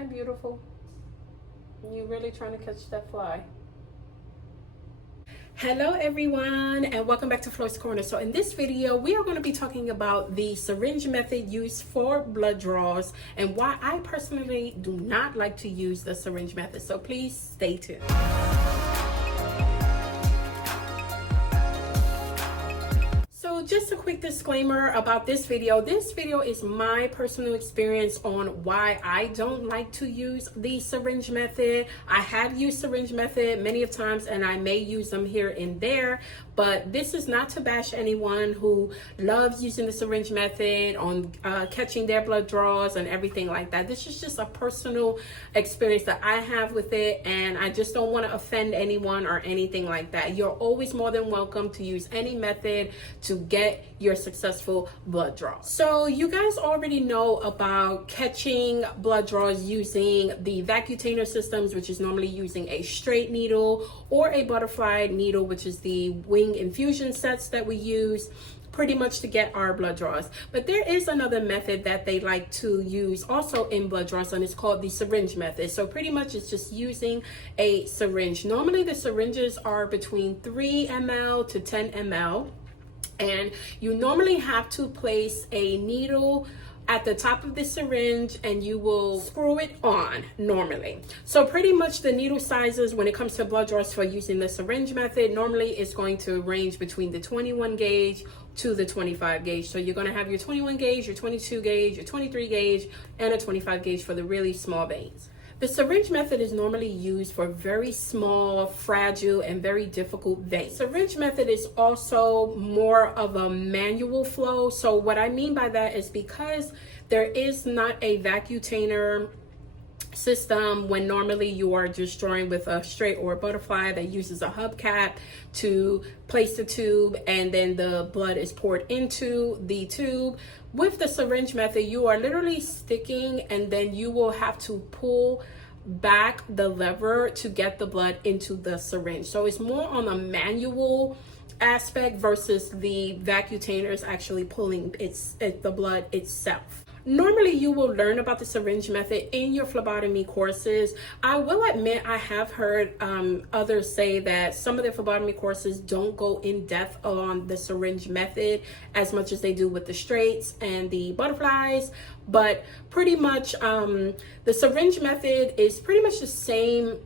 Hi, beautiful. You really trying to catch that fly? Hello everyone, and welcome back to Floyd's Corner. So in this video we are going to be talking about the syringe method used for blood draws and why I personally do not like to use the syringe method. So please stay tuned. So just a quick disclaimer about this video. This video is my personal experience on why I don't like to use the syringe method. I have used syringe method many of times and I may use them here and there, but this is not to bash anyone who loves using the syringe method on catching their blood draws and everything like that. This is just a personal experience that I have with it, and I just don't want to offend anyone or anything like that. You're always more than welcome to use any method to get your successful blood draw. So you guys already know about catching blood draws using the vacutainer systems, which is normally using a straight needle or a butterfly needle, which is the wing infusion sets that we use pretty much to get our blood draws. But there is another method that they like to use also in blood draws, and it's called the syringe method. So pretty much it's just using a syringe. Normally the syringes are between 3 ml to 10 ml. And you normally have to place a needle at the top of the syringe and you will screw it on normally. So pretty much the needle sizes when it comes to blood draws for using the syringe method normally is going to range between the 21 gauge to the 25 gauge. So you're going to have your 21 gauge, your 22 gauge, your 23 gauge, and a 25 gauge for the really small veins. The syringe method is normally used for very small, fragile, and very difficult veins. Syringe method is also more of a manual flow. So what I mean by that is because there is not a vacutainer system when normally you are just drawing with a straight or a butterfly that uses a hubcap to place the tube and then the blood is poured into the tube. With the syringe method, you are literally sticking and then you will have to pull back the lever to get the blood into the syringe. So it's more on a manual aspect versus the vacutainers actually pulling the blood itself. Normally you will learn about the syringe method in your phlebotomy courses. I will admit I have heard others say that some of the phlebotomy courses don't go in depth on the syringe method as much as they do with the straights and the butterflies, but pretty much the syringe method is pretty much the same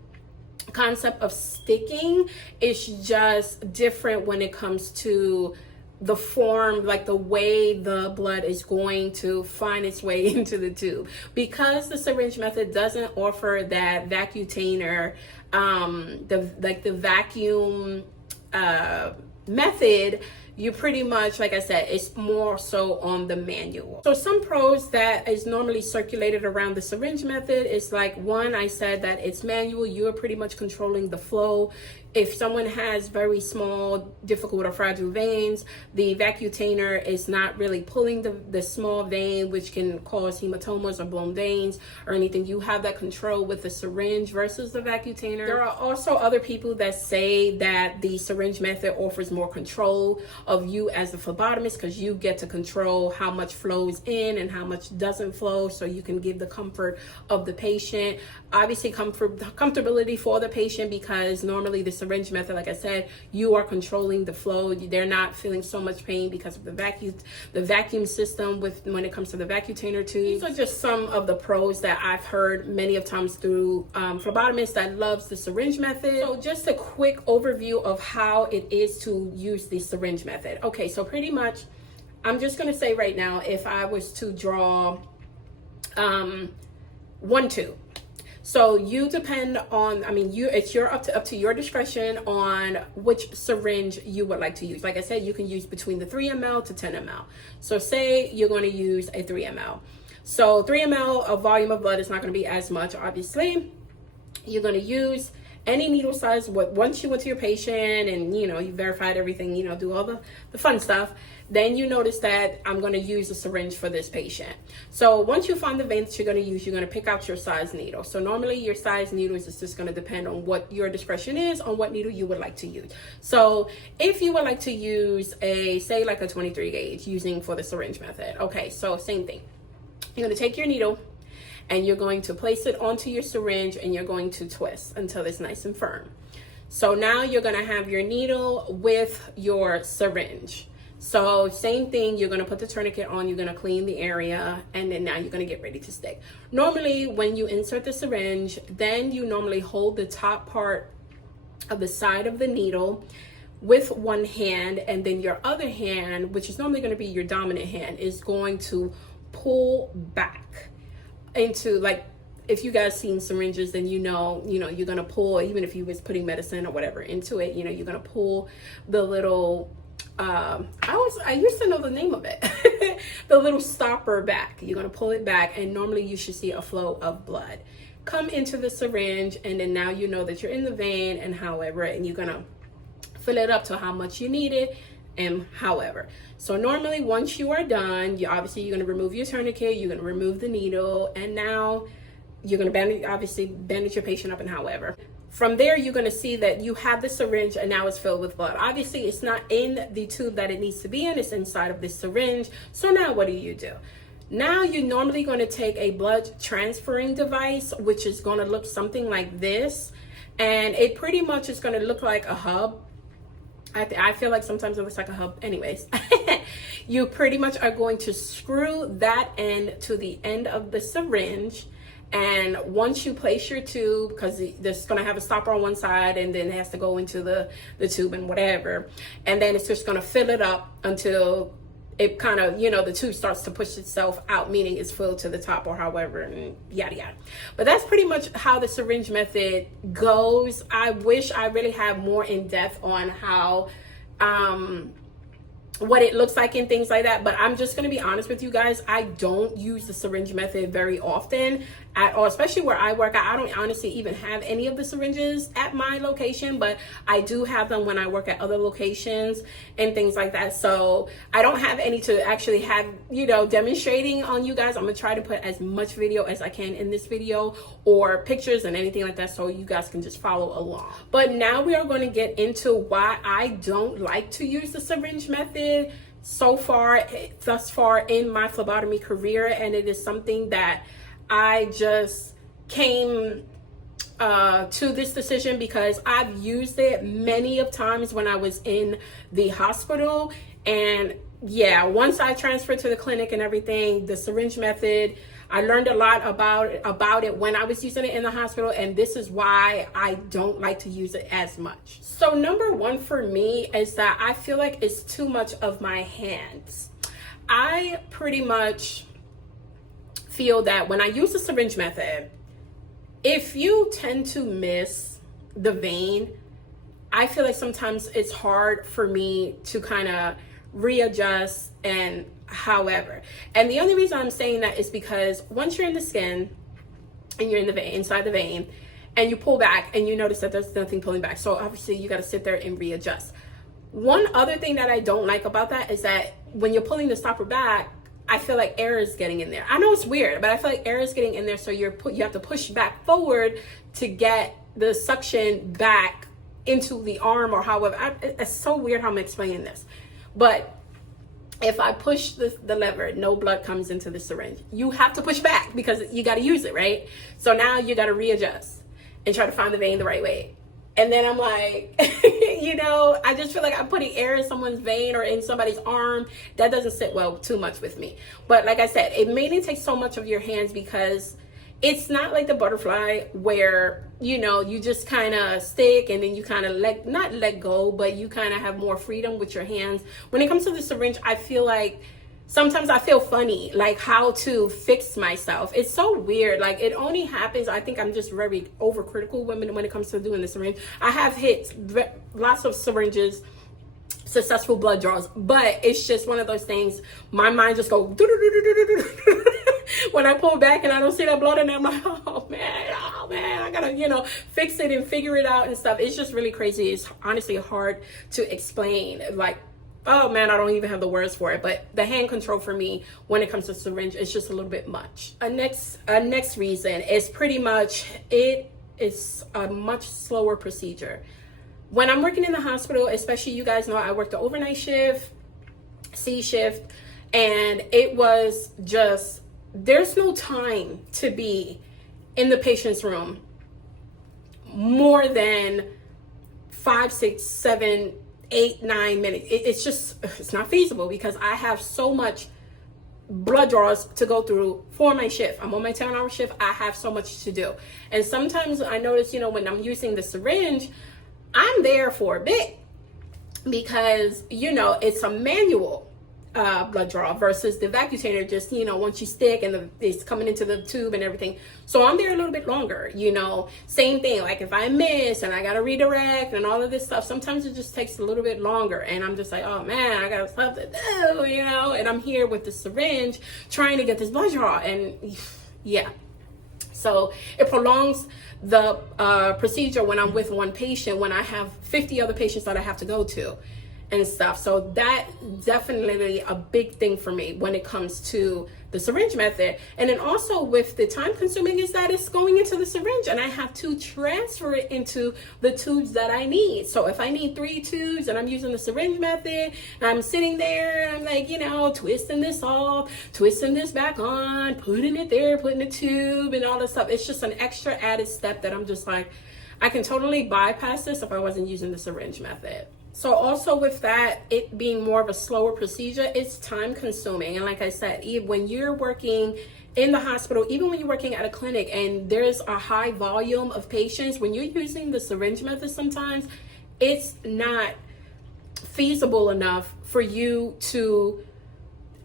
concept of sticking. It's just different when it comes to the form, like the way the blood is going to find its way into the tube. Because the syringe method doesn't offer that vacutainer, the vacuum method, you pretty much, like I said, it's more so on the manual. So some pros that is normally circulated around the syringe method is like, one, I said that it's manual. You're pretty much controlling the flow. If someone has very small, difficult, or fragile veins, the vacutainer is not really pulling the small vein, which can cause hematomas or blown veins or anything. You have that control with the syringe versus the vacutainer. There are also other people that say that the syringe method offers more control of you as a phlebotomist because you get to control how much flows in and how much doesn't flow, so you can give the comfort of the patient. Obviously, comfortability for the patient, because normally the syringe method, like I said, you are controlling the flow. They're not feeling so much pain because of the vacuum system when it comes to the vacutainer tube. These are just some of the pros that I've heard many of times through phlebotomists that loves the syringe method. So just a quick overview of how it is to use the syringe method. Okay, so pretty much I'm just going to say right now, if I was to draw one tube. So you depend on, it's up to your discretion on which syringe you would like to use. Like I said, you can use between the 3 ml to 10 ml. So say you're going to use a 3 ml. So 3 ml of volume of blood is not going to be as much, obviously. You're going to use any needle size. Once you went to your patient and you verified everything, do all the fun stuff, then you notice that I'm going to use a syringe for this patient. So once you find the vein that you're going to use, you're going to pick out your size needle. So normally your size needles is just going to depend on what your discretion is on what needle you would like to use. So if you would like to use say like a 23 gauge using for the syringe method, okay, so same thing. You're going to take your needle and you're going to place it onto your syringe and you're going to twist until it's nice and firm. So now you're going to have your needle with your syringe. So same thing, you're going to put the tourniquet on, you're going to clean the area, and then now you're going to get ready to stick. Normally when you insert the syringe, then you normally hold the top part of the side of the needle with one hand, and then your other hand, which is normally going to be your dominant hand, is going to pull back into, like, if you guys seen syringes, then you know you're going to pull, even if you was putting medicine or whatever into it, you're going to pull the little I used to know the name of it the little stopper back. You're going to pull it back, and normally you should see a flow of blood come into the syringe, and then now you know that you're in the vein, and you're going to fill it up to how much you need it, and however. So normally once you are done, you're going to remove your tourniquet, you're going to remove the needle, and now you're going to bandage your patient up, and however. From there, you're going to see that you have the syringe and now it's filled with blood. Obviously, it's not in the tube that it needs to be in. It's inside of this syringe. So now what do? Now you're normally going to take a blood transferring device, which is going to look something like this. And it pretty much is going to look like a hub. I feel like sometimes it looks like a hub. Anyways, you pretty much are going to screw that end to the end of the syringe. And once you place your tube, because this going to have a stopper on one side, and then it has to go into the tube and whatever, and then it's just going to fill it up until it kind of, the tube starts to push itself out, meaning it's filled to the top or however, and yada yada. But that's pretty much how the syringe method goes. I wish I really had more in depth on how what it looks like and things like that, but I'm just going to be honest with you guys, I don't use the syringe method very often at all, especially where I work. I don't honestly even have any of the syringes at my location, but I do have them when I work at other locations and things like that. So I don't have any to actually have, demonstrating on you guys. I'm gonna try to put as much video as I can in this video, or pictures and anything like that, so you guys can just follow along. But now we are going to get into why I don't like to use the syringe method thus far in my phlebotomy career, and it is something that I just came to this decision because I've used it many of times when I was in the hospital. And yeah, once I transferred to the clinic and everything, the syringe method, I learned a lot about it when I was using it in the hospital, and this is why I don't like to use it as much. So number one for me is that I feel like it's too much of my hands. I pretty much feel that when I use the syringe method, if you tend to miss the vein, I feel like sometimes it's hard for me to kind of readjust and however. And the only reason I'm saying that is because once you're in the skin and you're in the vein, inside the vein, and you pull back and you notice that there's nothing pulling back, so obviously you got to sit there and readjust. One other thing that I don't like about that is that when you're pulling the stopper back, I feel like air is getting in there. I know it's weird, but I feel like air is getting in there, so you have to push back forward to get the suction back into the arm or however. It's so weird how I'm explaining this. But if I push the lever, no blood comes into the syringe. You have to push back because you got to use it, right? So now you got to readjust and try to find the vein the right way. And then I'm like, I just feel like I'm putting air in someone's vein or in somebody's arm. That doesn't sit well too much with me. But like I said, it mainly takes so much of your hands because it's not like the butterfly where, you just kind of stick and then you kind of not let go, but you kind of have more freedom with your hands. When it comes to the syringe, I feel like sometimes I feel funny, like how to fix myself. It's so weird. Like it only happens, I think I'm just very overcritical when it comes to doing the syringe. I have hit lots of syringes, successful blood draws, but it's just one of those things. My mind just goes when I pull back and I don't see that blood in there. I'm like, oh man, I gotta, fix it and figure it out and stuff. It's just really crazy. It's honestly hard to explain. Like, oh man, I don't even have the words for it. But the hand control for me when it comes to syringe is just a little bit much. A next reason is pretty much it is a much slower procedure. When I'm working in the hospital, especially, you guys know I worked the overnight shift, C shift, and it was just there's no time to be in the patient's room more than 5, 6, 7, 8, 9 minutes. It's not feasible because I have so much blood draws to go through for my shift. I'm on my 10-hour shift. I have so much to do. And sometimes I notice, when I'm using the syringe, I'm there for a bit because, it's a manual blood draw versus the vacutainer, just, once you stick and it's coming into the tube and everything. So I'm there a little bit longer, same thing. Like if I miss and I got to redirect and all of this stuff, sometimes it just takes a little bit longer. And I'm just like, oh man, I got stuff to do, and I'm here with the syringe trying to get this blood draw. And yeah, so it prolongs the procedure when I'm with one patient, when I have 50 other patients that I have to go to and stuff. So that definitely a big thing for me when it comes to the syringe method. And then also with the time consuming is that it's going into the syringe and I have to transfer it into the tubes that I need. So if I need 3 tubes and I'm using the syringe method, and I'm sitting there and I'm like, twisting this off, twisting this back on, putting it there, putting the tube and all this stuff. It's just an extra added step that I'm just like, I can totally bypass this if I wasn't using the syringe method. So also with that, it being more of a slower procedure, it's time consuming. And like I said, when you're working in the hospital, even when you're working at a clinic and there's a high volume of patients, when you're using the syringe method, sometimes it's not feasible enough for you to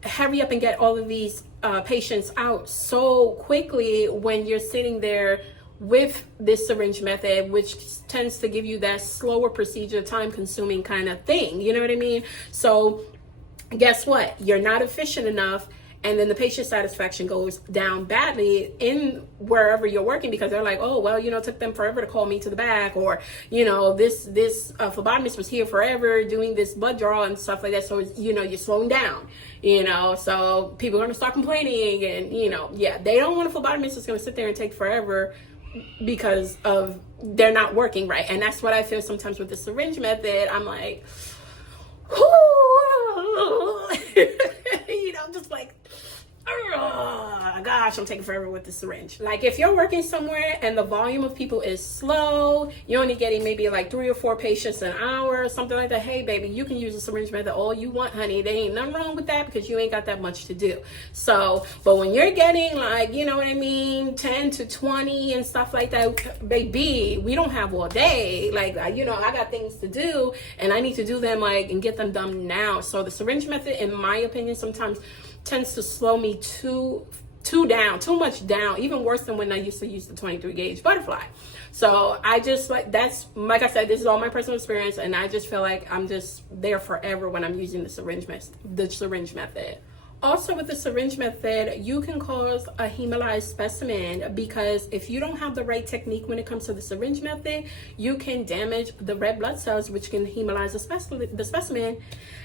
hurry up and get all of these patients out so quickly when you're sitting there with this syringe method, which tends to give you that slower procedure, time consuming kind of thing. You know what I mean? So guess what? You're not efficient enough. And then the patient satisfaction goes down badly in wherever you're working because they're like, oh, well, it took them forever to call me to the back, or, this phlebotomist was here forever doing this blood draw and stuff like that. So, you're slowing down, so people are going to start complaining and, they don't want a phlebotomist that's going to sit there and take forever because of they're not working right. And that's what I feel sometimes with the syringe method. I'm like, just like, oh gosh, I'm taking forever with the syringe. Like if you're working somewhere and the volume of people is slow, you're only getting maybe like 3 or 4 patients an hour or something like that. Hey baby, you can use the syringe method all you want, honey. There ain't nothing wrong with that because you ain't got that much to do. So, but when you're getting like, 10 to 20 and stuff like that, baby, we don't have all day. Like, I got things to do and I need to do them and get them done now. So the syringe method, in my opinion, sometimes tends to slow me too much down, even worse than when I used to use the 23 gauge butterfly. So I just like I said, this is all my personal experience, and I just feel like I'm just there forever when I'm using the syringe method. Also with the syringe method, you can cause a hemolyzed specimen because if you don't have the right technique when it comes to the syringe method, you can damage the red blood cells, which can hemolyze the specimen.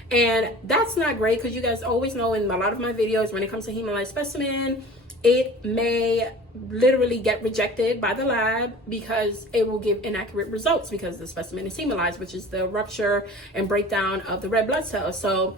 And that's not great because you guys always know in a lot of my videos, when it comes to hemolyzed specimen, it may literally get rejected by the lab because it will give inaccurate results because the specimen is hemolyzed, which is the rupture and breakdown of the red blood cells. So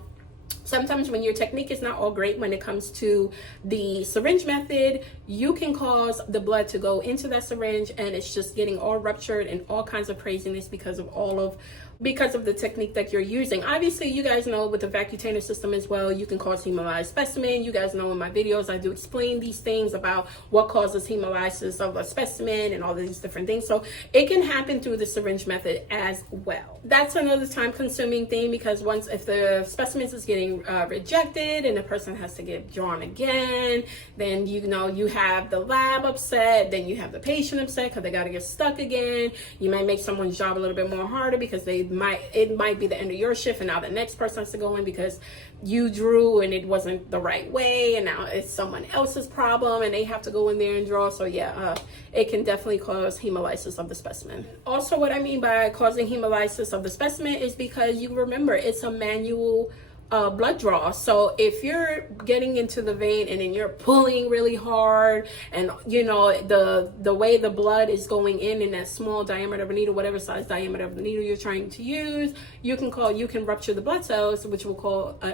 sometimes when your technique is not all great when it comes to the syringe method, you can cause the blood to go into that syringe and it's just getting all ruptured and all kinds of craziness because of the technique that you're using. Obviously, you guys know with the vacutainer system as well, you can cause hemolyzed specimen. You guys know in my videos, I do explain these things about what causes hemolysis of a specimen and all these different things. So it can happen through the syringe method as well. That's another time consuming thing because if the specimen is getting rejected and the person has to get drawn again, then you have the lab upset, then you have the patient upset because they got to get stuck again. You might make someone's job a little bit more harder because it might be the end of your shift and now the next person has to go in because you drew and it wasn't the right way and now it's someone else's problem and they have to go in there and draw. So it can definitely cause hemolysis of the specimen. Also, what I mean by causing hemolysis of the specimen is because you remember it's a manual blood draw. So if you're getting into the vein and then you're pulling really hard, and you know the way the blood is going in that small diameter of a needle, whatever size diameter of the needle you're trying to use, you can rupture the blood cells, which will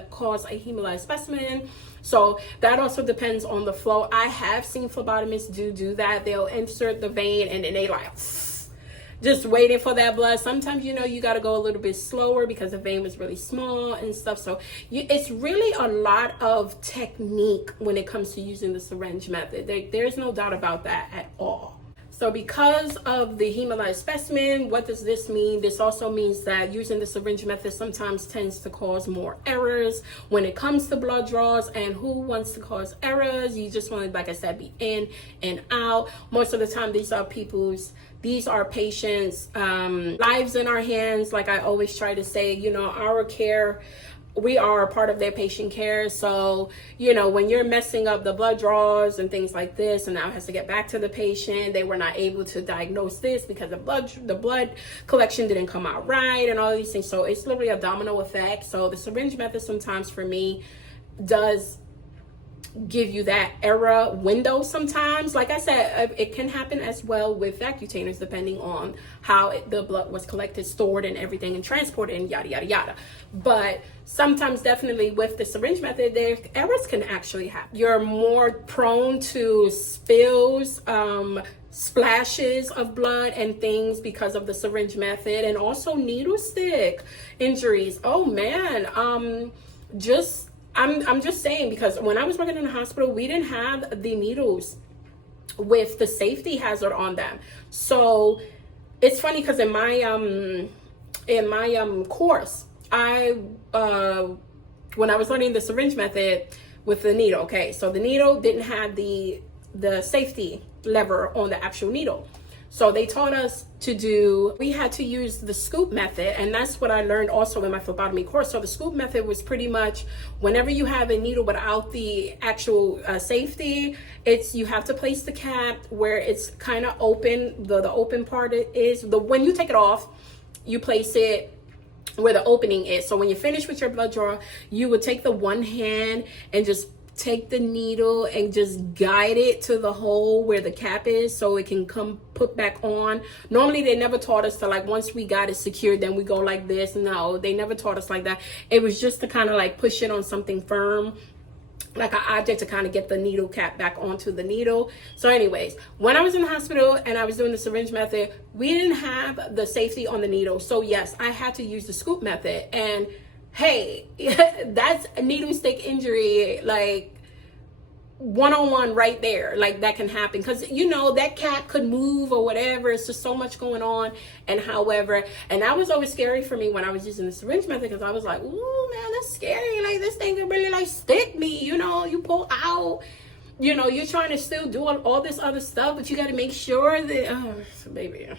cause a hemolyzed specimen. So that also depends on the flow. I have seen phlebotomists do that. They'll insert the vein and then they like just waiting for that blood. Sometimes, you know, you got to go a little bit slower because the vein was really small and stuff. So it's really a lot of technique when it comes to using the syringe method. There's no doubt about that at all. So because of the hemolyzed specimen, what does this mean? This also means that using the syringe method sometimes tends to cause more errors when it comes to blood draws. And who wants to cause errors? You just want to, like I said, be in and out. Most of the time, these are patients' lives in our hands. Like I always try to say, you know, our care, we are a part of their patient care. So, you know, when you're messing up the blood draws and things like this, and now it has to get back to the patient, they were not able to diagnose this because the blood collection didn't come out right and all of these things. So it's literally a domino effect. So the syringe method sometimes for me does give you that error window sometimes. Like I said, it can happen as well with vacutainers depending on how the blood was collected, stored, and everything, and transported, and yada yada yada. But sometimes definitely with the syringe method, there errors can actually happen. You're more prone to spills, splashes of blood and things because of the syringe method, and also needle stick injuries. Oh man, I'm just saying, because when I was working in the hospital, we didn't have the needles with the safety hazard on them. So it's funny because in my course, when I was learning the syringe method with the needle, okay, so the needle didn't have the safety lever on the actual needle. So they taught us we had to use the scoop method, and that's what I learned also in my phlebotomy course. So the scoop method was pretty much whenever you have a needle without the actual safety, you have to place the cap where it's kind of open, the open part is, when you take it off, you place it where the opening is. So when you finish with your blood draw, you would take the one hand and just take the needle and just guide it to the hole where the cap is so it can come put back on. Normally they never taught us to, like, once we got it secured, then we go like this. No, they never taught us like that. It was just to kind of like push it on something firm, like an object, to kind of get the needle cap back onto the needle. So anyways, when I was in the hospital and I was doing the syringe method, we didn't have the safety on the needle. So yes, I had to use the scoop method. And hey, that's a needle stick injury, like one-on-one right there. Like that can happen because, you know, that cap could move or whatever. It's just so much going on. And that was always scary for me when I was using the syringe method, because I was like, ooh, man, that's scary. Like this thing could really like stick me, you know, you pull out, you know, you're trying to still do all this other stuff, but you got to make sure that, oh, baby.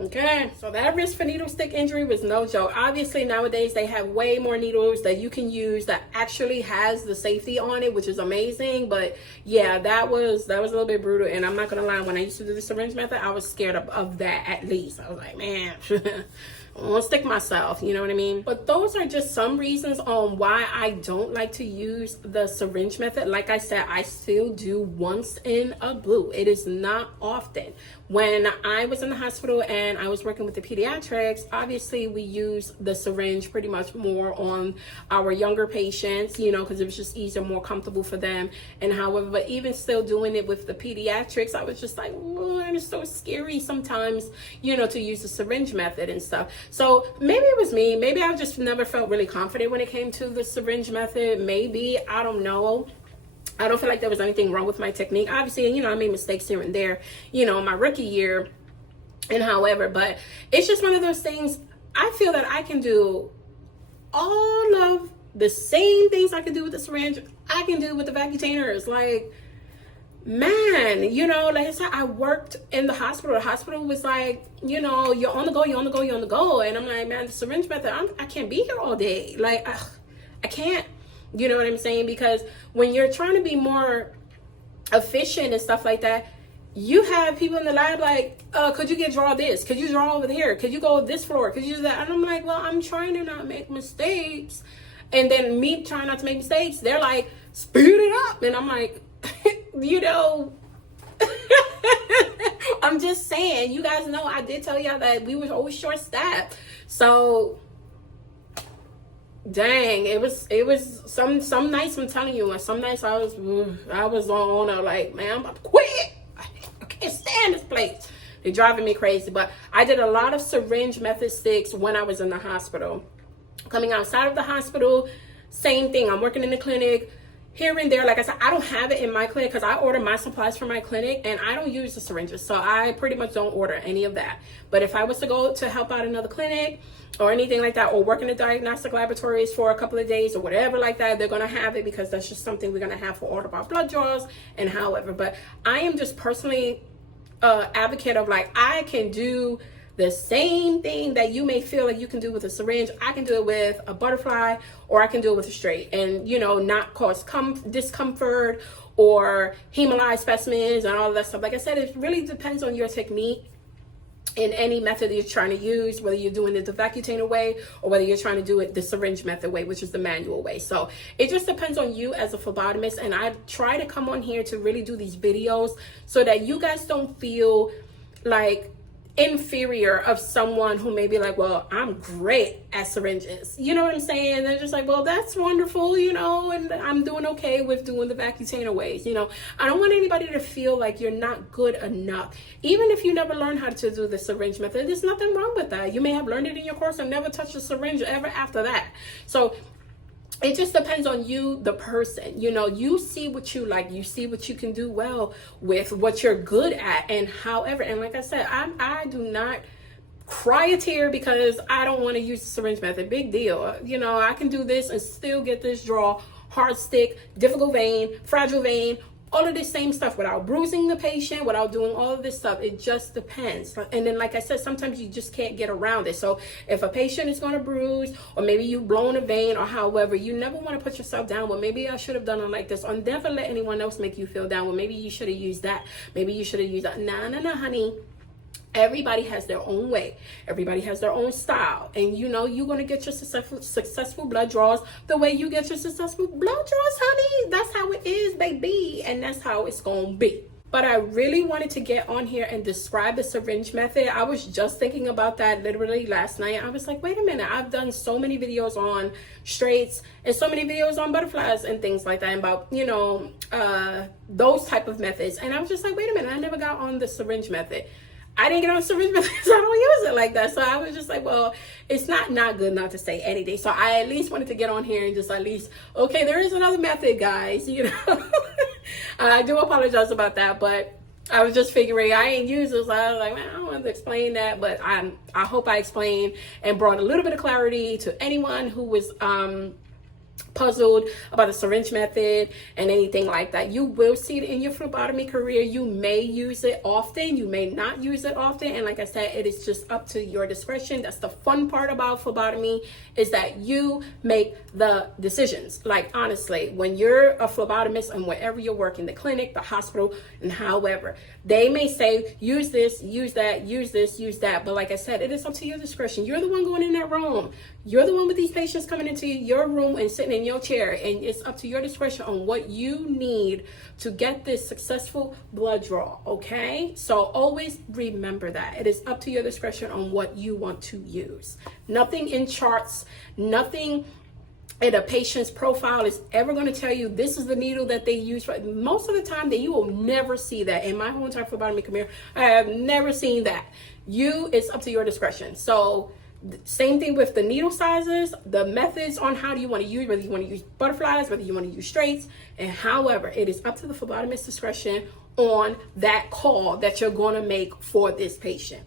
Okay, so that risk for needle stick injury was no joke. Obviously nowadays they have way more needles that you can use that actually has the safety on it, which is amazing. But yeah, that was a little bit brutal. And I'm not gonna lie, when I used to do the syringe method, I was scared of that. At least I was like, man, I won't stick myself, you know what I mean? But those are just some reasons on why I don't like to use the syringe method. Like I said, I still do once in a blue. It is not often. When I was in the hospital and I was working with the pediatrics, obviously we use the syringe pretty much more on our younger patients, you know, because it was just easier, more comfortable for them. And however, but even still doing it with the pediatrics, I was just like, oh, it's so scary sometimes, you know, to use the syringe method and stuff. So maybe it was me. Maybe I just never felt really confident when it came to the syringe method. Maybe, I don't know. I don't feel like there was anything wrong with my technique. Obviously, you know, I made mistakes here and there, you know, in my rookie year and however, but it's just one of those things. I feel that I can do all of the same things I can do with the syringe, I can do with the vacutainers. Like, man, you know, like I said, I worked in the hospital. The hospital was like, you know, you're on the go, you're on the go, you're on the go. And I'm like, man, the syringe method, I can't be here all day. Like, I can't. You know what I'm saying? Because when you're trying to be more efficient and stuff like that, you have people in the lab like, could you draw this? Could you draw over here? Could you go this floor? Could you do that? And I'm like, well, I'm trying to not make mistakes. And then me trying not to make mistakes, they're like, speed it up. And I'm like, you know, I'm just saying, you guys know I did tell y'all that we was always short staffed. So dang, it was some nights, I'm telling you, and some nights I was on like, man, I'm about to quit. I can't stand this place. They're driving me crazy. But I did a lot of syringe method sticks when I was in the hospital. Coming outside of the hospital, same thing. I'm working in the clinic. Here and there, like I said, I don't have it in my clinic because I order my supplies from my clinic and I don't use the syringes. So I pretty much don't order any of that. But if I was to go to help out another clinic or anything like that, or work in the diagnostic laboratories for a couple of days or whatever like that, they're going to have it because that's just something we're going to have for all of our blood draws and however. But I am just personally advocate of like, I can do the same thing that you may feel like you can do with a syringe. I can do it with a butterfly, or I can do it with a straight, and you know, not cause discomfort or hemolyzed specimens and all of that stuff. Like I said, it really depends on your technique in any method that you're trying to use, whether you're doing it the vacutainer way or whether you're trying to do it the syringe method way, which is the manual way. So it just depends on you as a phlebotomist. And I try to come on here to really do these videos so that you guys don't feel like inferior of someone who may be like, well, I'm great at syringes. You know what I'm saying? They're just like, well, that's wonderful, you know, and I'm doing okay with doing the vacutainer ways. You know, I don't want anybody to feel like you're not good enough. Even if you never learned how to do the syringe method, there's nothing wrong with that. You may have learned it in your course and never touched a syringe ever after that. So it just depends on you, the person. You know, you see what you like, you see what you can do well with, what you're good at, and however. And like I said, I do not cry a tear because I don't want to use the syringe method. Big deal. You know, I can do this and still get this draw, hard stick, difficult vein, fragile vein, all of this same stuff without bruising the patient, without doing all of this stuff. It just depends. And then, like I said, sometimes you just can't get around it. So if a patient is going to bruise, or maybe you've blown a vein, or however, you never want to put yourself down. Well, maybe I should have done it like this, or never let anyone else make you feel down. Well, maybe you should have used that. Maybe you should have used that. No, honey. Everybody has their own way. Everybody has their own style. And you know, you're going to get your successful blood draws the way you get your successful blood draws, honey. That's how it is, baby. And that's how it's going to be. But I really wanted to get on here and describe the syringe method. I was just thinking about that literally last night. I was like, wait a minute. I've done so many videos on straights and so many videos on butterflies and things like that, about, you know, those type of methods. And I was just like, wait a minute. I never got on the syringe method. I didn't get on syringe method, so I don't use it like that. So I was just like, well, it's not good enough to say anything. So I at least wanted to get on here and just at least, okay, there is another method, guys, you know. I do apologize about that, but I was just figuring I ain't used it, so I was like, man, I don't want to explain that, but I hope I explained and brought a little bit of clarity to anyone who was puzzled about the syringe method and anything like that. You will see it in your phlebotomy career. You may use it often, you may not use it often, and like I said, it is just up to your discretion. That's the fun part about phlebotomy, is that you make the decisions. Like, honestly, when you're a phlebotomist and wherever you're working, the clinic, the hospital, and however, they may say use this, use that, use this, use that, but like I said, it is up to your discretion. You're the one going in that room. You're the one with these patients coming into your room and sitting in your chair, and it's up to your discretion on what you need to get this successful blood draw, okay? So always remember that. It is up to your discretion on what you want to use. Nothing in charts, nothing in a patient's profile is ever going to tell you this is the needle that they use. Most of the time, that you will never see that. In my whole entire phlebotomy career, I have never seen that. It's up to your discretion. So same thing with the needle sizes, the methods on how do you want to use, whether you want to use butterflies, whether you want to use straights, and however, it is up to the phlebotomist's discretion on that call that you're going to make for this patient.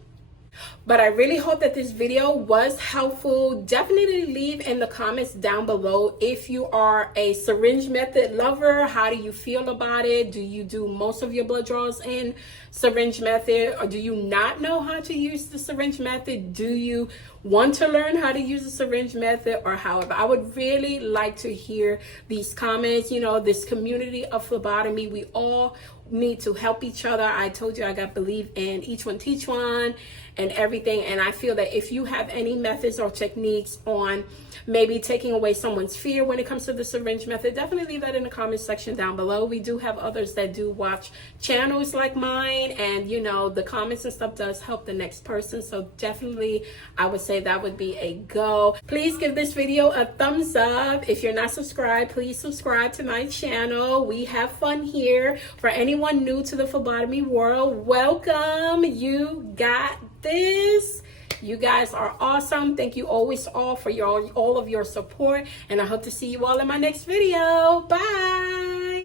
But I really hope that this video was helpful. Definitely leave in the comments down below if you are a syringe method lover. How do you feel about it? Do you do most of your blood draws in syringe method, or do you not know how to use the syringe method? Do you want to learn how to use the syringe method, or however? I would really like to hear these comments. You know, this community of phlebotomy, we all need to help each other. I told you I got believe in each one teach one and everything. And I feel that if you have any methods or techniques on maybe taking away someone's fear when it comes to the syringe method, definitely leave that in the comment section down below. We do have others that do watch channels like mine, and you know, the comments and stuff does help the next person. So definitely I would say that would be a go. Please give this video a thumbs up. If you're not subscribed, please subscribe to my channel. We have fun here. For anyone new to the phlebotomy world, welcome. You got this. You guys are awesome. Thank you always all for all of your support, and I hope to see you all in my next video. Bye.